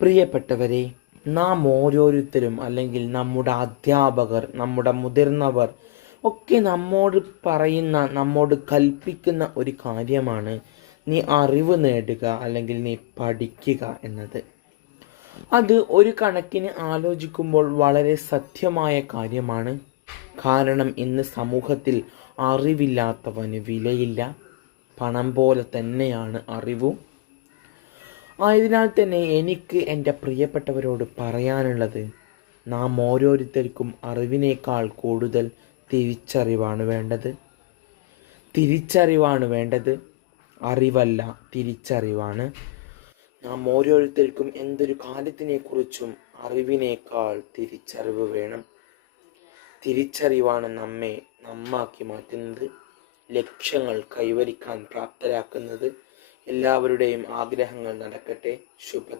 പ്രിയപ്പെട്ടവരെ, നാം ഓരോരുത്തരും അല്ലെങ്കിൽ നമ്മുടെ അധ്യാപകർ, നമ്മുടെ മുതിർന്നവർ ഒക്കെ നമ്മോട് പറയുന്ന, നമ്മോട് കൽപ്പിക്കുന്ന ഒരു കാര്യമാണ് നീ അറിവ് നേടുക അല്ലെങ്കിൽ നീ പഠിക്കുക എന്നത്. അത് ഒരു കണക്കിന് ആലോചിക്കുമ്പോൾ വളരെ സത്യമായ കാര്യമാണ്. കാരണം ഇന്ന് സമൂഹത്തിൽ അറിവില്ലാത്തവന് വിലയില്ല. പണം പോലെ തന്നെയാണ് അറിവും. ആയതിനാൽ തന്നെ എനിക്ക് എൻ്റെ പ്രിയപ്പെട്ടവരോട് പറയാനുള്ളത്, നാം ഓരോരുത്തർക്കും അറിവിനേക്കാൾ കൂടുതൽ തിരിച്ചറിവാണ് വേണ്ടത്. തിരിച്ചറിവാണ് വേണ്ടത്, അറിവല്ല, തിരിച്ചറിവാണ്. നാം ഓരോരുത്തർക്കും എന്തൊരു കാര്യത്തിനെക്കുറിച്ചും അറിവിനേക്കാൾ തിരിച്ചറിവ് വേണം. തിരിച്ചറിവാണ് നമ്മെ നന്നാക്കി മാറ്റുന്നത്, ലക്ഷ്യങ്ങൾ കൈവരിക്കാൻ പ്രാപ്തരാക്കുന്നത്. എല്ലാവരുടെയും ആഗ്രഹങ്ങൾ നടക്കട്ടെ. ശുഭ